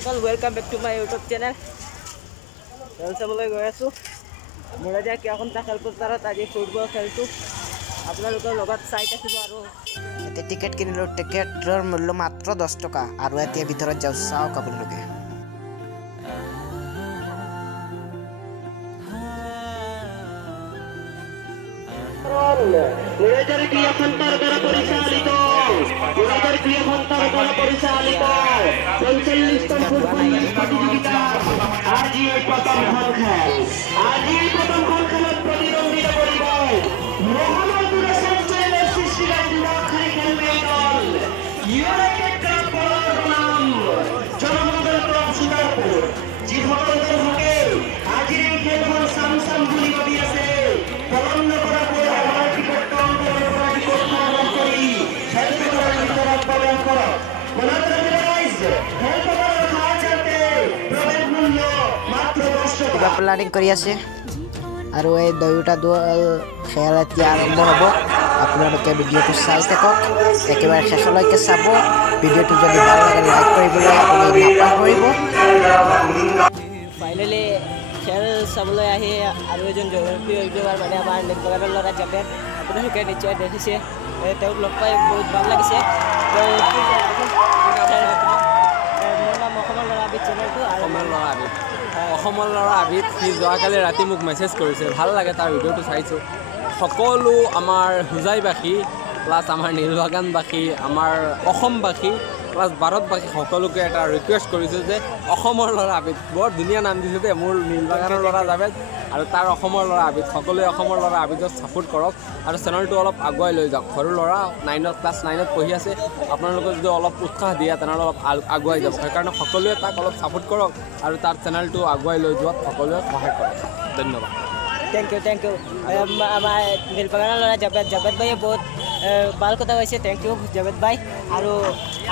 welcome back to my YouTube channel खेल चाবলৈ গৈ আছো মুৰাদিয়া কিয়কন্তা খেলপথাৰত আজি ফুটবল খেলটো আপোনালোকৰ লগত চাই থাকিব আৰু এতে টিকেট কিনিলো টিকেটৰ মূল্য মাত্ৰ 10 টকা আৰু এতিয়া ভিতৰত যাও চাওক আপোনালোকে মুৰাদিয়াৰ কিয়কন্তাৰ দ্বাৰা পৰিচালিত মুৰাদিয়াৰ কিয়কন্তাৰ দ্বাৰা পৰিচালিত 45তম ফুটবল প্ৰতিযোগিতা আজি প্ৰথমখন খেলত প্ৰতিদ্বন্দ্বিতা কৰিব মহানগৰ চেণ্ট্ৰেলৰ সৃষ্টিকাৰী খেলুৱৈ দল ইউনাইটেড ক্লাব বৰনাম জনমংগল ক্লাব সুনাৰপুৰ যিসকল দল থাকে আজিৰ এই খেলখন চাম বুলি ভাবি আছে পলন্ন কৰা আমাৰ টিকট কাউণ্টাৰৰ পৰা টিকট সংগ্ৰহ কৰি খেলপথাৰৰ ভিতৰত প্ৰৱেশ কৰক মনত ৰাখিব খেলপথাৰৰ সাহায্যতে প্ৰৱেশ মূল্য মাত্ৰ 10 টকা প্লানিং কৰি আছে আৰু এই দুয়োটা দল খেল এতিয়া আৰম্ভ হ'ব আপোনালোকে ভিডিঅ'টো চাই থাকক একেবাৰে শেষলৈকে চাব ভিডিঅ'টো যদি ভাল লাগে লাইক কৰিবলৈ আপুনি নাপাহৰিব ফাইনেলি খেল চাবলৈ আহি আৰু এজন জনপ্ৰিয় ইউটিউবাৰ মানে আমাৰ নেটৱৰ্কৰ ল'ৰা জাপেট আপোনালোকে নিশ্চয় দেখিছে তেওঁক লগ পাই বহুত ভাল লাগিছে মোৰ নাম অসমৰ ল'ৰা আবিদ চেনেলটো আৰু অসমৰ ল'ৰা আবিদ সি যোৱাকালি ৰাতি মোক মেছেজ কৰিছে ভাল লাগে তাৰ ভিডিঅ'টো চাইছোঁ সকলো আমাৰ হোজাইবাসী প্লাছ আমাৰ নীলবাগানবাসী আমাৰ অসমবাসী প্লাছ ভাৰতবাসী সকলোকে এটা ৰিকুৱেষ্ট কৰিছোঁ যে অসমৰ ল'ৰা আবিদ বৰ ধুনীয়া নাম দিছে দেই মোৰ নীলবাগানৰ ল'ৰা জাভেদ আৰু তাৰ অসমৰ ল'ৰা আবিদ সকলোৱে অসমৰ ল'ৰা আবিদক ছাপোৰ্ট কৰক আৰু চেনেলটো অলপ আগুৱাই লৈ যাওক সৰু ল'ৰা ক্লাছ 9ত পঢ়ি আছে আপোনালোকে যদি অলপ উৎসাহ দিয়ে তেনেহ'লে অলপ আগুৱাই যাব সেইকাৰণে সকলোৱে তাক অলপ ছাপোৰ্ট কৰক আৰু তাৰ চেনেলটো আগুৱাই লৈ যোৱাত সকলোৱে সহায় কৰক ধন্যবাদ থ্যাংক ইউ আমাৰ নীলবাগানৰ ল'ৰা জাভেদ ভাইয়ে বহুত ভাল কথা কৈছে থ্যাংক ইউ জাভেদ ভাই আৰু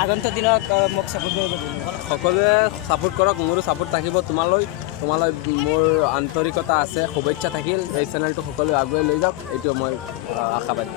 আগন্তুক দিনত মোক ছাপোৰ্ট কৰিব সকলোৱে ছাপোৰ্ট কৰক মোৰো ছাপোৰ্ট থাকিব তোমালৈ মোৰ আন্তৰিকতা আছে শুভেচ্ছা থাকিল এই চেনেলটো সকলোৱে আগুৱাই লৈ যাওক এইটো মই আশাবাদী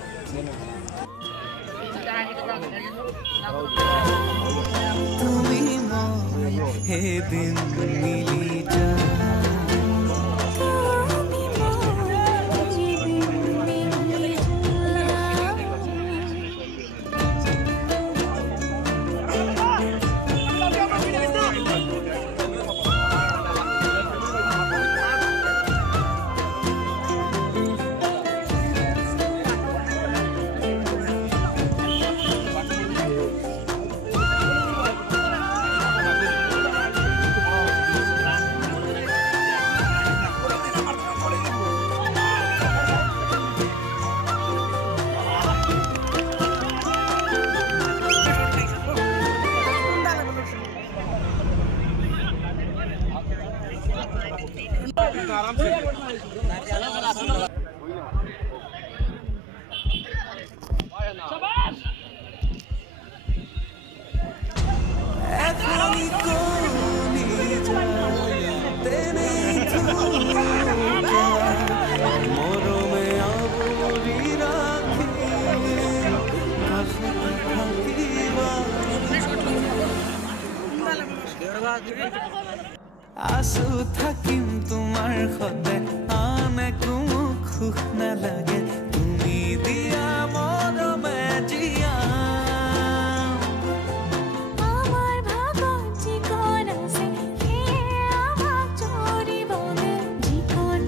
आसु থাকিম তোমাৰ খতে আনে কোনো খুখ না লাগে তুমি দিয়া মৰমে জিয়া আমাৰ ভাগত যিকোন আছে হে আমাক চৰিবলে যিকোন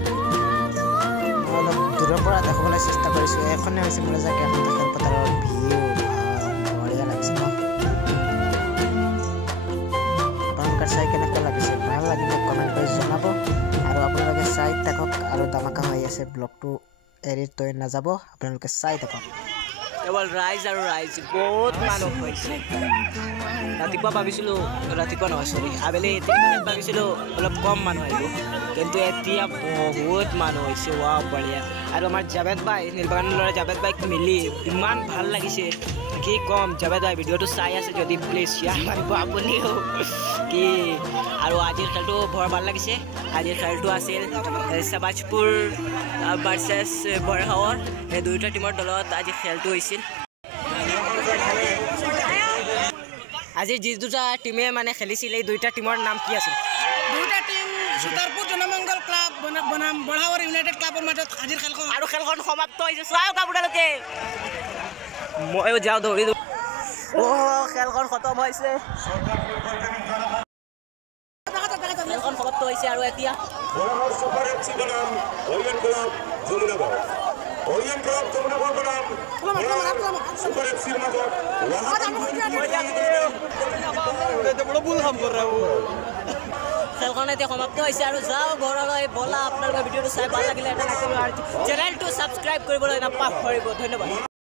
অলপ দূৰৰ পৰা দেখাবলৈ চেষ্টা কৰিছোঁ এখনে হৈছে মুৰাদিয়া কিয়কন্তা খেলপথাৰৰ ভিউ বঢ়িয়া লাগিছে আপোনালোকৰ চাই কেনেকুৱা লাগিছে ভাল লাগিলে কমেণ্ট কৰি জনাব আৰু আপোনালোকে চাই থাকক আৰু ধামাকা হৈ আছে ব্লগটো এৰি তৈ নাযাব আপোনালোকে চাই থাকক কেৱল ৰাইজ আৰু ৰাইজ বহুত মানুহ হৈছে ৰাতিপুৱা ভাবিছিলোঁ ৰাতিপুৱা নহয় চৰি আবেলি 3 মিনিট ভাবিছিলোঁ অলপ কম মানুহ আহিব কিন্তু এতিয়া বহুত মানুহ হৈছে ৱাও বঢ়িয়া আৰু আমাৰ জাভেদ ভাই নীলবাগানৰ ল'ৰা জাভেদ ভাইক মিলি ইমান ভাল লাগিছে কি কম জাভেদ ভাই ভিডিঅ'টো চাই আছে যদি প্লিজ শ্বেয়াৰ মাৰিব আপুনিও কি আৰু আজিৰ খেলটো বৰ ভাল লাগিছে আজিৰ খেলটো আছিল সবাজপুৰ ভাৰ্চেছ বৰহাৱৰ এই দুয়োটা টিমৰ দলত আজি খেলটো হৈছিল আজি যি দুটা টিমে মানে খেলিছিল এই দুইটা টিমৰ নাম কি আছিল দুটা টিম সুতাৰপুৰ জনমঙ্গল ক্লাব বনাম বড়াওয়াৰ ইউনাইটেড ক্লাবৰ মাজত আজিৰ খেলখন আৰু খেলখন সমাপ্ত হৈছে চাওক আপোনালোকে ময়ো যাওঁ দৌৰি খেলখন খতম হৈছে খেলখন সমাপ্ত হৈছে আৰু এতিয়া খেলখন এতিয়া সমাপ্ত হৈছে আৰু যাওঁ ঘৰলৈ বলা আপোনালোকৰ ভিডিঅ'টো চাই ভাল লাগিলে এটা লাইক কৰিব আৰু চেনেলটো ছাবস্ক্ৰাইব কৰিবলৈ নাপাহৰিব ধন্যবাদ